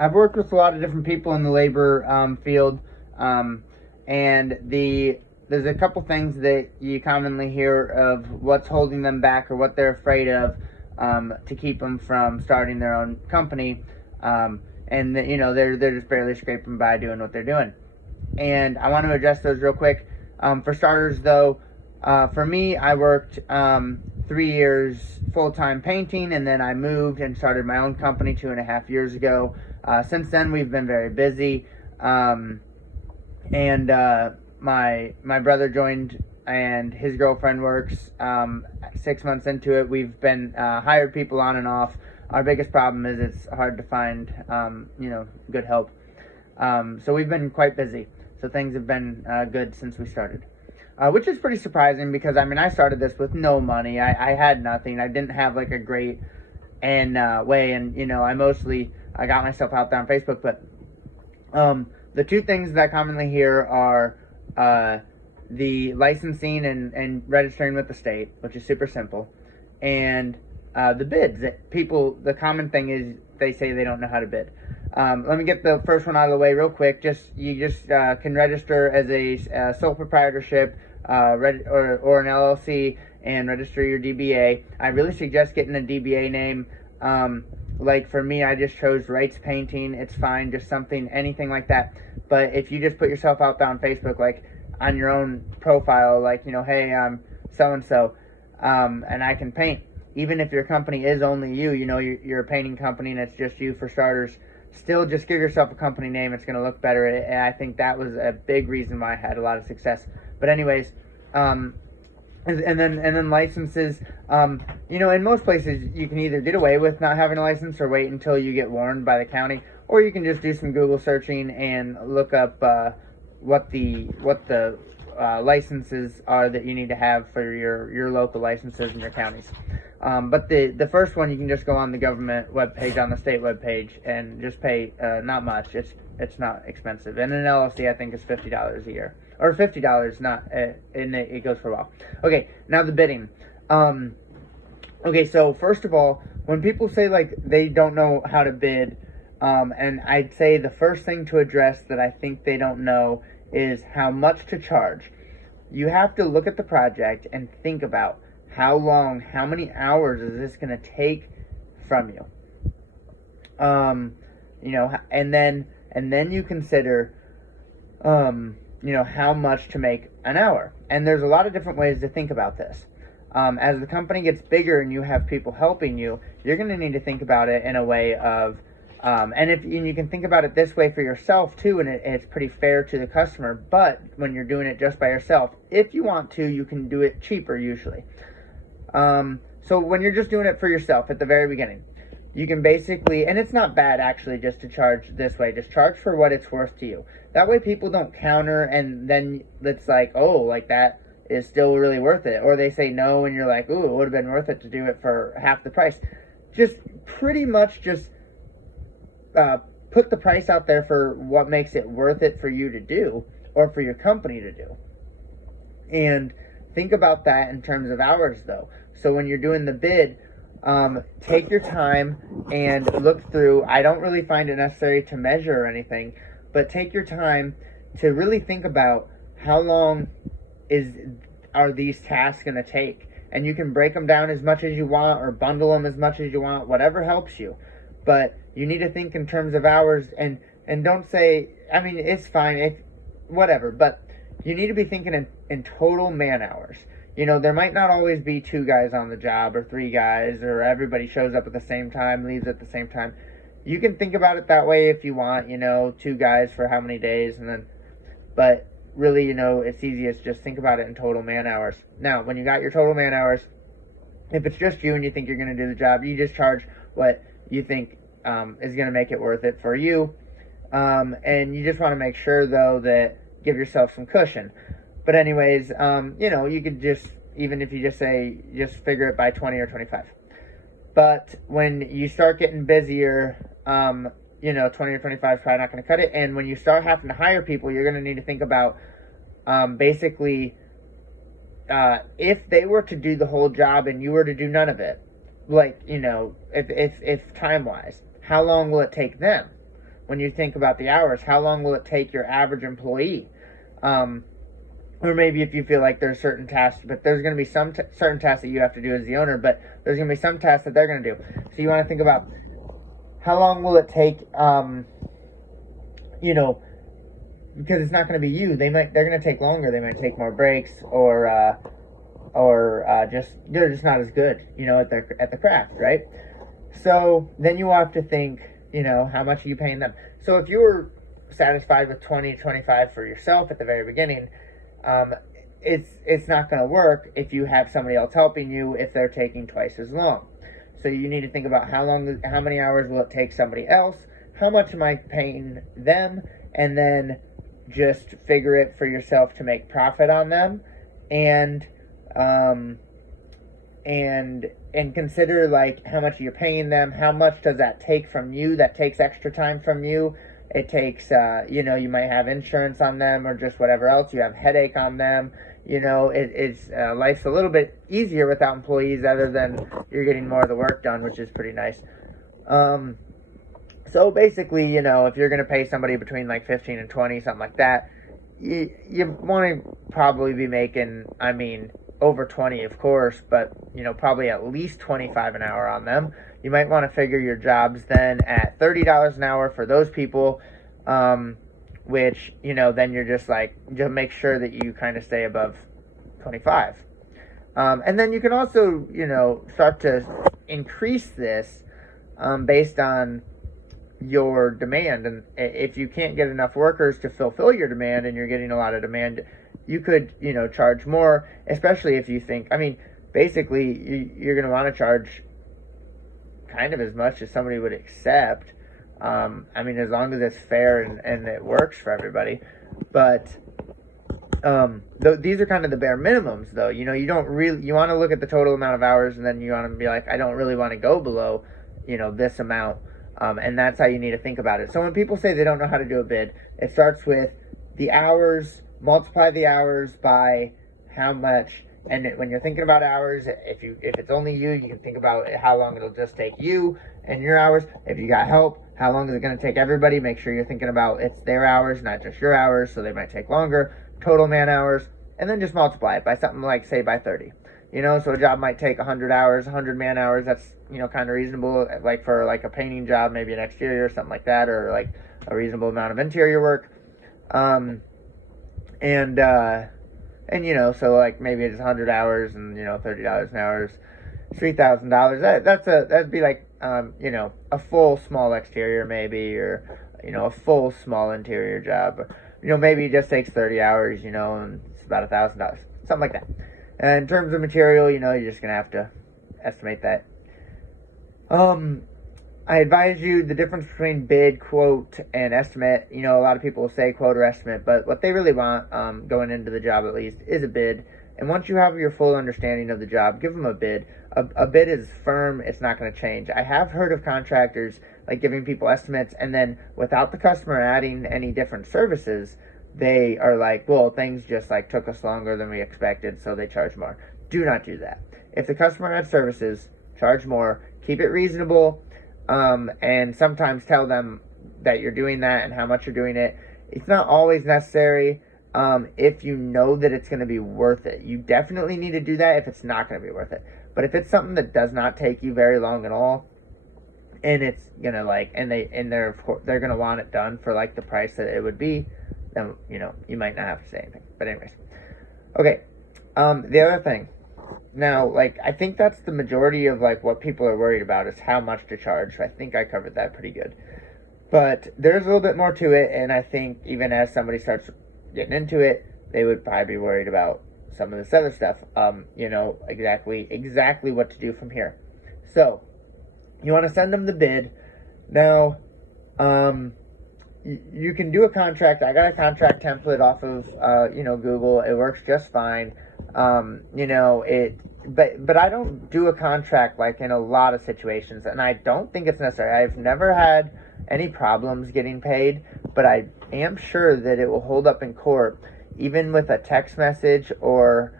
I've worked with a lot of different people in the labor field, and there's a couple things that you commonly hear of what's holding them back or what they're afraid of to keep them from starting their own company, and they're just barely scraping by doing what they're doing. And I want to address those real quick. For starters, though, for me, I worked 3 years full-time painting, and then I moved and started my own company 2.5 years ago. Since then, we've been very busy, and my brother joined, and his girlfriend works. 6 months into it, we've been hired people on and off. Our biggest problem is it's hard to find good help. So we've been quite busy. So things have been good since we started. Which is pretty surprising because, I started this with no money. I had nothing. I didn't have like a great way, and I got myself out there on Facebook. But the two things that I commonly hear are the licensing and registering with the state, which is super simple, and the bids. The common thing is they say they don't know how to bid. Let me get the first one out of the way real quick. You can register as a sole proprietorship or an LLC and register your DBA. I really suggest getting a DBA name. Like for me, I just chose Wrights Painting. It's fine, just anything like that. But if you just put yourself out there on Facebook, like on your own profile, like, hey, I'm so-and-so, and I can paint. Even if your company is only you're a painting company and it's just you for starters, still just give yourself a company name. It's going to look better. And I think that was a big reason why I had a lot of success. But anyways, and then licenses, in most places you can either get away with not having a license or wait until you get warned by the county, or you can just do some Google searching and look up what the licenses are that you need to have for your local licenses in your counties. But the first one, you can just go on the government webpage, on the state webpage, and just pay not much. It's not expensive. And an LLC, I think, is $50 a year, or $50, not and it goes for a while. Okay, now the bidding. Okay, so first of all, when people say like they don't know how to bid, and I'd say the first thing to address that I think they don't know is how much to charge. You have to look at the project and think about how many hours is this going to take from you? And then you consider, how much to make an hour. And there's a lot of different ways to think about this. As the company gets bigger and you have people helping you, you're going to need to think about it in a way of, and you can think about it this way for yourself too, and it's pretty fair to the customer. But when you're doing it just by yourself, if you want to, you can do it cheaper usually. So when you're just doing it for yourself at the very beginning, you can basically, and it's not bad actually just to charge this way, just charge for what it's worth to you. That way people don't counter and then it's like, oh, like that is still really worth it. Or they say no and you're like, ooh, it would have been worth it to do it for half the price. Just pretty much just put the price out there for what makes it worth it for you to do or for your company to do. And think about that in terms of hours though. So when you're doing the bid, take your time and look through. I don't really find it necessary to measure or anything, but take your time to really think about how long are these tasks going to take. And you can break them down as much as you want or bundle them as much as you want, whatever helps you. But you need to think in terms of hours and don't say, it's fine, whatever, but you need to be thinking in total man hours. There might not always be 2 guys on the job or 3 guys or everybody shows up at the same time, leaves at the same time. You can think about it that way if you want, 2 guys for how many days, but really, it's easiest just think about it in total man hours. Now, when you got your total man hours, if it's just you and you think you're going to do the job, you just charge what you think is going to make it worth it for you. And you just want to make sure, though, that give yourself some cushion. But anyways, you could just, even if you just say, just figure it by 20 or 25. But when you start getting busier, 20 or 25 is probably not going to cut it. And when you start having to hire people, you're going to need to think about basically if they were to do the whole job and you were to do none of it, like, if time-wise, how long will it take them? when you think about the hours, how long will it take your average employee? Or maybe if you feel like there's certain tasks, but there's going to be some certain tasks that you have to do as the owner, but there's going to be some tasks that they're going to do. So you want to think about how long will it take, because it's not going to be you. They're going to take longer. They might take more breaks, or just they're just not as good, at the craft, right? So then you have to think, how much are you paying them? So if you were satisfied with 20, 25 for yourself at the very beginning, it's not going to work if you have somebody else helping you if they're taking twice as long. So you need to think about how many hours will it take somebody else, how much am I paying them, and then just figure it for yourself to make profit on them, and consider like how much you're paying them, how much does that take from you, that takes extra time from you. It takes, you might have insurance on them or just whatever else. You have headache on them. Life's a little bit easier without employees, other than you're getting more of the work done, which is pretty nice. So basically, if you're going to pay somebody between like 15 and 20, something like that, you want to probably be making, over 20, of course, but, probably at least 25 an hour on them. You might want to figure your jobs then at $30 an hour for those people, which, then you're just make sure that you kind of stay above 25. And then you can also, start to increase this based on your demand. And if you can't get enough workers to fulfill your demand and you're getting a lot of demand, you could, charge more, especially if you think, basically you're going to want to charge kind of as much as somebody would accept. As long as it's fair and it works for everybody. But these are kind of the bare minimums, though. You want to look at the total amount of hours, and then you want to be like, I don't really want to go below, this amount. And that's how you need to think about it. So when people say they don't know how to do a bid, it starts with the hours, multiply the hours by how much. And when you're thinking about hours, if it's only you can think about how long it'll just take you and your hours. If you got help, how long is it going to take everybody? Make sure you're thinking about it's their hours, not just your hours, so they might take longer. Total man hours, and then just multiply it by something like, say, by 30. So a job might take 100 hours, 100 man hours. That's, kind of reasonable, like for like a painting job, maybe an exterior or something like that, or like a reasonable amount of interior work. So like maybe it's 100 hours and, $30 an hour is $3,000. That'd be like, a full small exterior maybe, or, a full small interior job. Maybe it just takes 30 hours, and it's about $1,000, something like that. And in terms of material, you're just going to have to estimate that. I advise you the difference between bid, quote, and estimate. A lot of people will say quote or estimate, but what they really want, going into the job at least, is a bid. And once you have your full understanding of the job, give them a bid. A bid is firm. It's not going to change. I have heard of contractors like giving people estimates, and then without the customer adding any different services, they are like, well, things just like took us longer than we expected, so they charge more. Do not do that. If the customer adds services, charge more. Keep it reasonable. And sometimes tell them that you're doing that and how much you're doing it. It's not always necessary if you know that it's going to be worth it. You definitely need to do that if it's not going to be worth it. But if it's something that does not take you very long at all, and it's gonna they're gonna want it done for like the price that it would be, then you might not have to say anything. But anyways, okay. The other thing. Now, I think that's the majority of, what people are worried about is how much to charge. I think I covered that pretty good. But there's a little bit more to it, and I think even as somebody starts getting into it, they would probably be worried about some of this other stuff. Exactly what to do from here. So, you want to send them the bid. Now, you can do a contract. I got a contract template off of, Google. It works just fine. But I don't do a contract in a lot of situations, and I don't think it's necessary. I've never had any problems getting paid, but I am sure that it will hold up in court, even with a text message or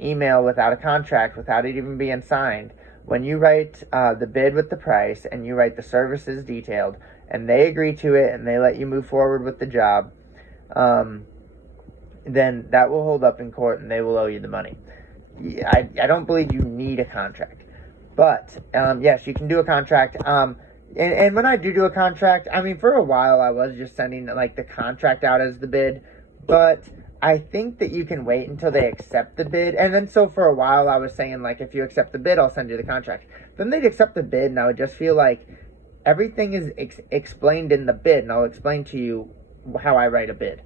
email without a contract, without it even being signed. When you write the bid with the price and you write the services detailed, and they agree to it and they let you move forward with the job, then that will hold up in court and they will owe you the money. I don't believe you need a contract. But, yes, you can do a contract. And when I do a contract, I mean, for a while I was just sending, like, the contract out as the bid. But I think that you can wait until they accept the bid. And then so for a while I was saying, like, if you accept the bid, I'll send you the contract. Then they'd accept the bid, and I would just feel like everything is explained in the bid. And I'll explain to you how I write a bid.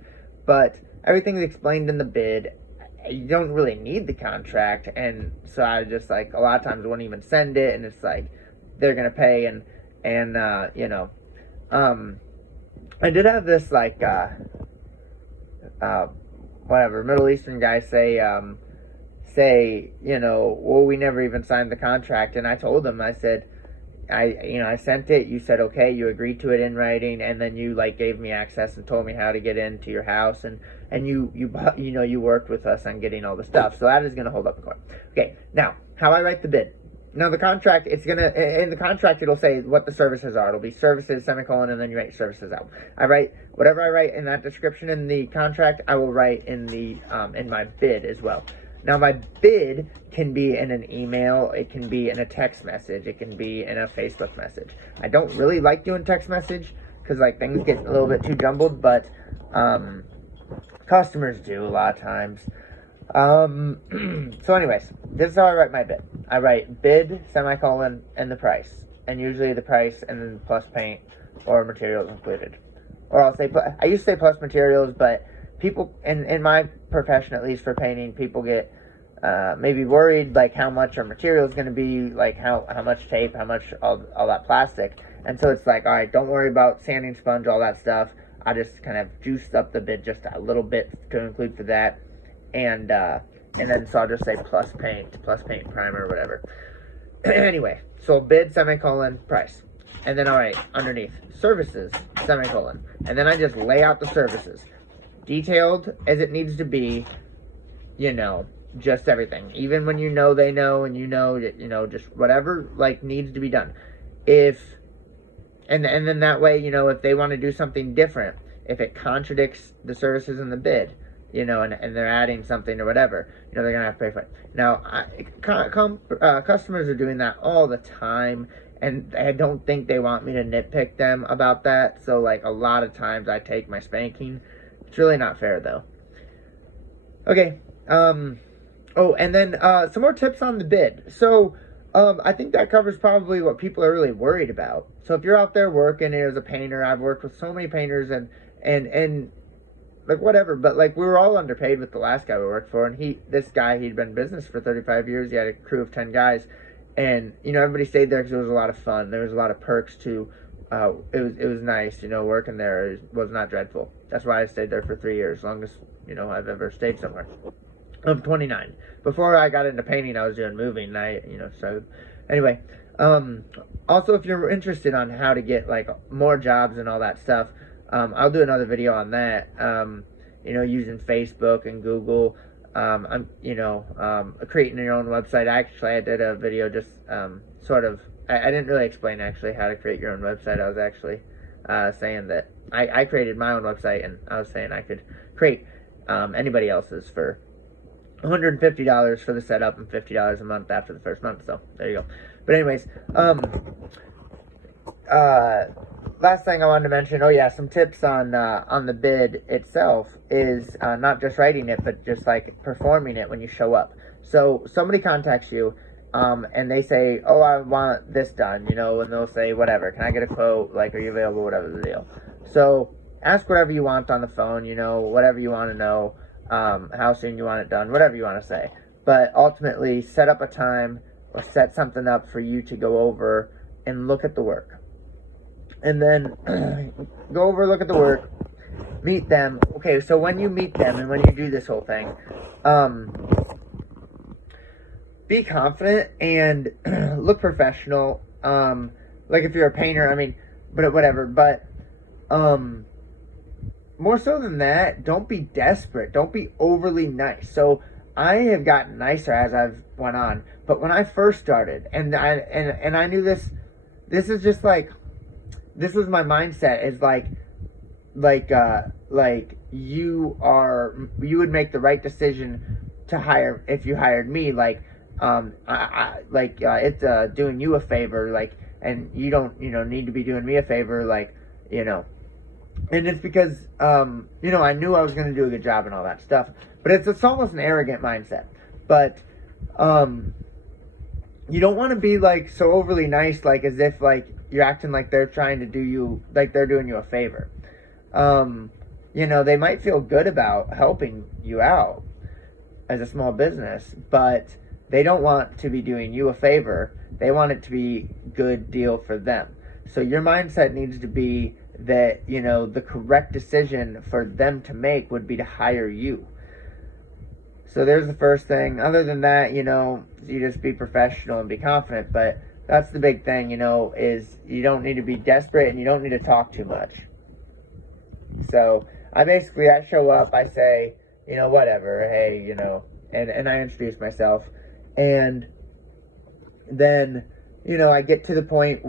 But everything's explained in the bid. You don't really need the contract. And so I just, like, a lot of times I wouldn't even send it. And it's like, they're going to pay. And you know, I did have this, like, whatever, Middle Eastern guy say, you know, well, we never even signed the contract. And I told him, I said, I sent it, you said, okay, you agreed to it in writing, and then you, like, gave me access and told me how to get into your house, and you worked with us on getting all the stuff. So that is going to hold up in court. Okay, now, how I write the bid. Now, the contract, in the contract, it'll say what the services are. It'll be services, semicolon, and then you write services out. Whatever I write in that description in the contract, I will write in my bid as well. Now, my bid can be in an email, it can be in a text message, it can be in a Facebook message. I don't really like doing text message, because, like, things get a little bit too jumbled, but customers do a lot of times. So anyways, this is how I write my bid. I write bid, semicolon, and the price. And usually the price and then plus paint or materials included. Or I used to say plus materials, but people, in my profession, at least for painting, people get maybe worried, like, how much our material is going to be, like, how much tape, how much all that plastic. And so it's like, all right, don't worry about sanding sponge, all that stuff. I just kind of juiced up the bid just a little bit to include for that. And then so I'll just say plus paint primer, whatever. Anyway, so bid, semicolon, price. And then I'll write underneath services, semicolon. And then I just lay out the services. Detailed as it needs to be, you know, just everything. Even when you know they know, and you know that, you know, just whatever, like, needs to be done. And then that way, you know, if they want to do something different, if it contradicts the services in the bid, you know, and they're adding something or whatever, you know, they're going to have to pay for it. Now, customers are doing that all the time, and I don't think they want me to nitpick them about that. So, like, a lot of times I take my spanking. It's really not fair, though. Okay. Oh, and then some more tips on the bid. So, I think that covers probably what people are really worried about. So if you're out there working as a painter, I've worked with so many painters and like, whatever, but, like, we were all underpaid with the last guy we worked for, and he'd been in business for 35 years. He had a crew of 10 guys, and, you know, everybody stayed there because it was a lot of fun. There was a lot of perks too. It was nice, you know, working there. It was not dreadful. That's why I stayed there for 3 years, longest, you know, I've ever stayed somewhere. I'm 29. Before I got into painting, I was doing moving, and so anyway. Also, if you're interested on how to get, like, more jobs and all that stuff, I'll do another video on that. Using Facebook and Google. I'm creating your own website. Actually, I did a video just I didn't really explain actually how to create your own website. I was actually saying that I created my own website, and I was saying I could create anybody else's for $150 for the setup and $50 a month after the first month. So there you go. But anyways, last thing I wanted to mention, some tips on the bid itself is not just writing it, but just, like, performing it when you show up. So somebody contacts you, and they say, oh, I want this done, and they'll say, whatever, can I get a quote, like, are you available, whatever the deal. So ask whatever you want on the phone, whatever you want to know, how soon you want it done, whatever you want to say. But ultimately, set up a time or set something up for you to go over and look at the work. And then go over, look at the work, meet them. Okay, so when you meet them and when you do this whole thing, be confident and look professional. Like, if you're a painter, but whatever. But more so than that, don't be desperate. Don't be overly nice. So I have gotten nicer as I've went on. But when I first started, and I knew this is just like, this was my mindset, is like you would make the right decision to hire if you hired me, it's doing you a favor, and you don't need to be doing me a favor, and it's because I knew I was going to do a good job and all that stuff, but it's almost an arrogant mindset. But you don't want to be so overly nice, as if you're acting like they're trying to do you, like they're doing you a favor. They might feel good about helping you out as a small business, but they don't want to be doing you a favor. They want it to be a good deal for them. So your mindset needs to be that, the correct decision for them to make would be to hire you. So there's the first thing. Other than that, you just be professional and be confident. But that's the big thing, is you don't need to be desperate and you don't need to talk too much. So I show up, I say, whatever, hey, and I introduce myself. And then, I get to the point, I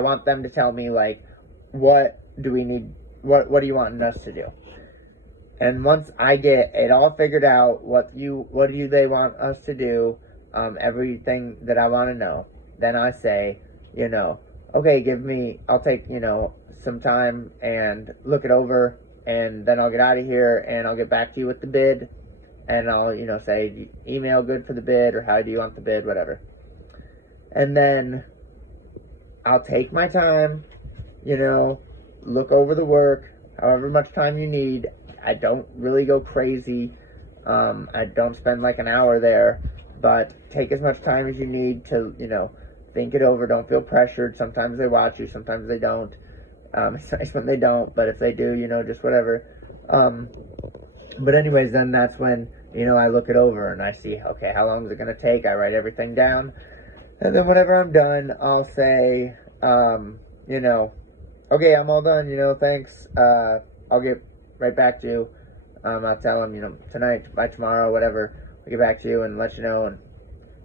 want them to tell me, what do we need, what are you wanting us to do? And once I get it all figured out, what do they want us to do, everything that I want to know, then I say, okay, I'll take, some time and look it over, and then I'll get out of here and I'll get back to you with the bid, and I'll, say, email good for the bid, or how do you want the bid, whatever. And then I'll take my time, look over the work, however much time you need. I don't really go crazy. I don't spend an hour there, but take as much time as you need to, think it over. Don't feel pressured. Sometimes they watch you, sometimes they don't. It's nice when they don't, but if they do, just whatever. But anyways, then that's when, I look it over and I see, okay, how long is it going to take? I write everything down. And then whenever I'm done, I'll say, okay, I'm all done, thanks. I'll get right back to you. I'll tell them, tonight, by tomorrow, whatever, I'll get back to you and let you know. And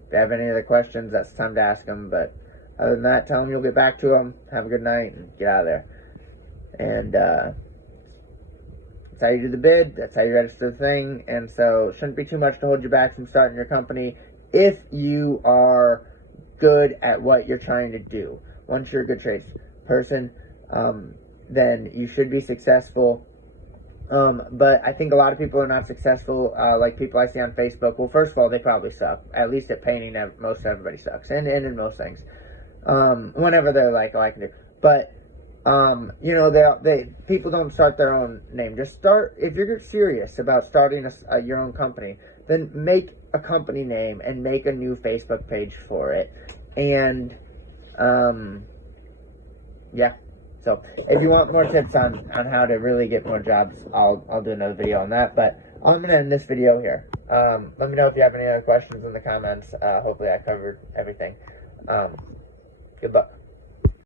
if you have any other questions, that's the time to ask them. But other than that, tell them you'll get back to them. Have a good night and get out of there. And that's how you do the bid. That's how you register the thing. And so it shouldn't be too much to hold you back from starting your company if you are good at what you're trying to do. Once you're a good tradesperson, then you should be successful. But I think a lot of people are not successful, like people I see on Facebook. Well, first of all, they probably suck. At least at painting, most everybody sucks. And in most things. Whenever they're like, oh, I can do. But, people don't start their own name. Just start, if you're serious about starting your own company, then make a company name and make a new Facebook page for it. And, yeah. So if you want more tips on how to really get more jobs, I'll do another video on that. But I'm going to end this video here. Let me know if you have any other questions in the comments. Hopefully I covered everything. Good luck.